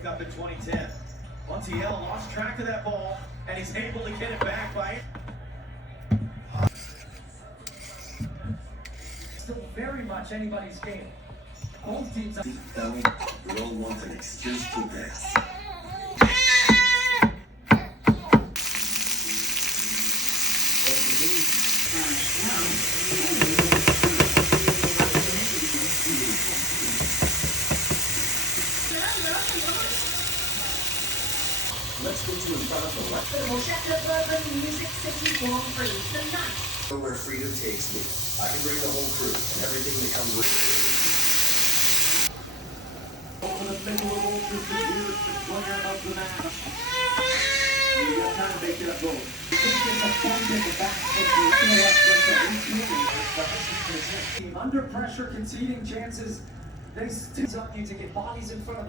took up in 2010. Montiel lost track of that ball, and he's able to get it back by it. Still very much anybody's game. Both teams. We all want an excuse to dance. Let's put you in front of the left. Music City Grand Prix tonight. Where freedom takes me. I can bring the whole crew and everything that comes with it. Over the middle of all this is the player of the match. You got time to make it up goal. Under pressure, conceding chances. They still up you to get bodies in front of the